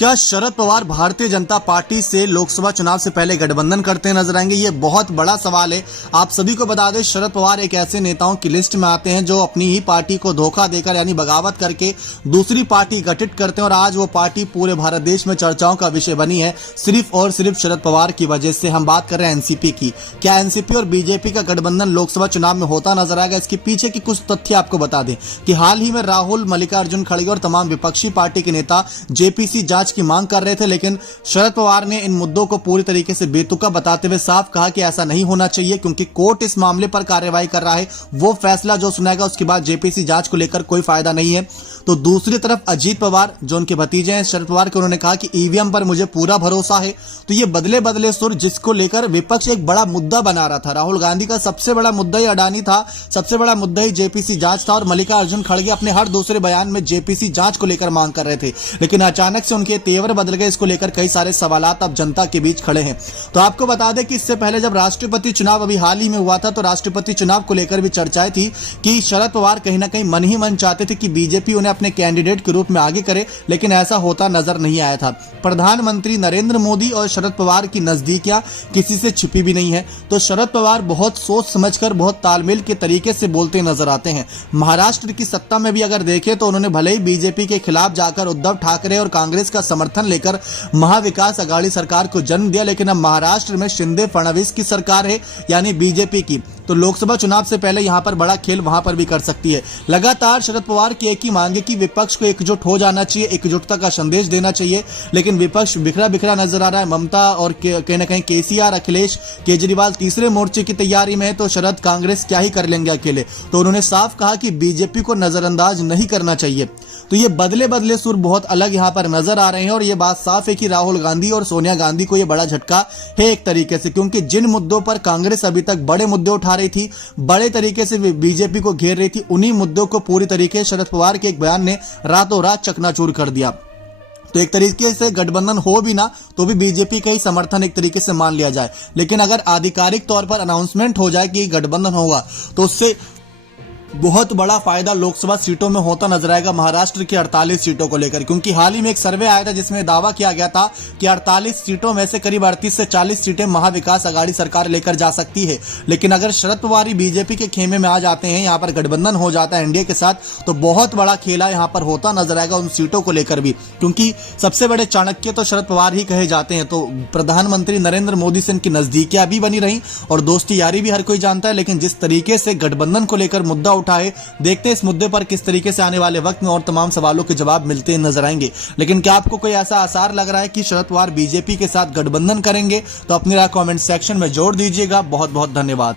क्या शरद पवार भारतीय जनता पार्टी से लोकसभा चुनाव से पहले गठबंधन करते नजर आएंगे? ये बहुत बड़ा सवाल है। आप सभी को बता दें, शरद पवार एक ऐसे नेताओं की लिस्ट में आते हैं जो अपनी ही पार्टी को धोखा देकर यानी बगावत करके दूसरी पार्टी गठित करते हैं और आज वो पार्टी पूरे भारत देश में चर्चाओं का विषय बनी है सिर्फ और सिर्फ शरद पवार की वजह से। हम बात कर रहे हैं एनसीपी की। क्या एनसीपी और बीजेपी का गठबंधन लोकसभा चुनाव में होता नजर आएगा? इसके पीछे की कुछ तथ्य आपको बता दें कि हाल ही में राहुल, मल्लिकार्जुन खड़गे और तमाम विपक्षी पार्टी के नेता जेपीसी जांच की मांग कर रहे थे, लेकिन शरद पवार ने इन मुद्दों को पूरी तरीके से बेतुका बताते हुए साफ कहा कि ऐसा नहीं होना चाहिए क्योंकि कोर्ट इस मामले पर कार्रवाई कर रहा है। वो फैसला जो सुनाएगा उसके बाद जेपीसी जांच को लेकर कोई फायदा नहीं है। तो दूसरी तरफ अजीत पवार जो उनके भतीजे हैं शरद पवार के, उन्होंने कहा कि ईवीएम पर मुझे पूरा भरोसा है। तो ये बदले बदले सुर जिसको लेकर विपक्ष एक बड़ा मुद्दा बना रहा था। राहुल गांधी का सबसे बड़ा मुद्दा ही अडानी था, सबसे बड़ा मुद्दा ही जेपीसी जांच था और मल्लिकार्जुन खड़गे अपने हर दूसरे बयान में जेपीसी जांच को लेकर मांग कर रहे थे, लेकिन अचानक से उनके तेवर बदल गए। इसको लेकर कई सारे सवालात अब जनता के बीच खड़े हैं। तो आपको बता दें कि इससे पहले जब राष्ट्रपति चुनाव अभी हाल ही में हुआ था तो राष्ट्रपति चुनाव को लेकर भी चर्चाएं थी कि शरद पवार कहीं ना कहीं मन ही मन चाहते थे कि बीजेपी उन्हें अपने कैंडिडेट के रूप में आगे करे, लेकिन ऐसा होता नजर नहीं आया था। प्रधानमंत्री नरेंद्र मोदी और शरद पवार की नजदीकियां किसी से छिपी भी नहीं है। तो शरद पवार बहुत सोच समझकर, बहुत तालमेल के तरीके से बोलते नजर आते हैं। महाराष्ट्र की सत्ता में भी अगर देखें तो उन्होंने भले ही बीजेपी के खिलाफ जाकर उद्धव ठाकरे और कांग्रेस का समर्थन लेकर महाविकास आघाड़ी सरकार को जन्म दिया, लेकिन अब महाराष्ट्र में शिंदे फडणवीस की सरकार है यानी बीजेपी की। तो लोकसभा चुनाव से पहले यहां पर बड़ा खेल वहां पर भी कर सकती है। लगातार शरद पवार की एक ही मांग है कि विपक्ष को एकजुट हो जाना चाहिए, एकजुटता का संदेश देना चाहिए, लेकिन विपक्ष बिखरा बिखरा नजर आ रहा है। ममता और कहीं ना कहीं केसीआर, अखिलेश, केजरीवाल तीसरे मोर्चे की तैयारी में है, तो शरद कांग्रेस क्या ही कर लेंगे अकेले। तो उन्होंने साफ कहा कि बीजेपी को नजरअंदाज नहीं करना चाहिए। तो ये बदले बदले सुर बहुत अलग यहां पर नजर आ रहे हैं और ये बात साफ है कि राहुल गांधी और सोनिया गांधी को ये बड़ा झटका है एक तरीके से, क्योंकि जिन मुद्दों पर कांग्रेस अभी तक बड़े मुद्दे उठा रही थी, बड़े तरीके से बीजेपी को घेर रही थी, उन्हीं मुद्दों को पूरी तरीके से शरद पवार के एक बयान ने रातों रात चकनाचूर कर दिया। तो एक तरीके से गठबंधन हो भी ना तो भी बीजेपी का ही समर्थन एक तरीके से मान लिया जाए, लेकिन अगर आधिकारिक तौर पर अनाउंसमेंट हो जाए कि गठबंधन होगा तो उससे बहुत बड़ा फायदा लोकसभा सीटों में होता नजर आएगा महाराष्ट्र की 48 सीटों को लेकर, क्योंकि हाल ही में एक सर्वे आया था जिसमें दावा किया गया था कि 48 सीटों में से करीब 38 से 40 सीटें महाविकास आघाड़ी सरकार लेकर जा सकती है। लेकिन अगर शरद पवार बीजेपी के खेमे में आ जाते हैं, यहां पर गठबंधन हो जाता है एनडीए के साथ, तो बहुत बड़ा खेला यहां पर होता नजर आएगा उन सीटों को लेकर भी, क्योंकि सबसे बड़े चाणक्य तो शरद पवार ही कहे जाते हैं। तो प्रधानमंत्री नरेंद्र मोदी से इनकी नजदीकियां भी बनी रही और दोस्ती यारी भी हर कोई जानता है, लेकिन जिस तरीके से गठबंधन को लेकर मुद्दा उठाए, देखते हैं इस मुद्दे पर किस तरीके से आने वाले वक्त में और तमाम सवालों के जवाब मिलते नजर आएंगे। लेकिन क्या आपको कोई ऐसा आसार लग रहा है कि शरद पवार बीजेपी के साथ गठबंधन करेंगे? तो अपनी राय कमेंट सेक्शन में जोड़ दीजिएगा। बहुत बहुत धन्यवाद।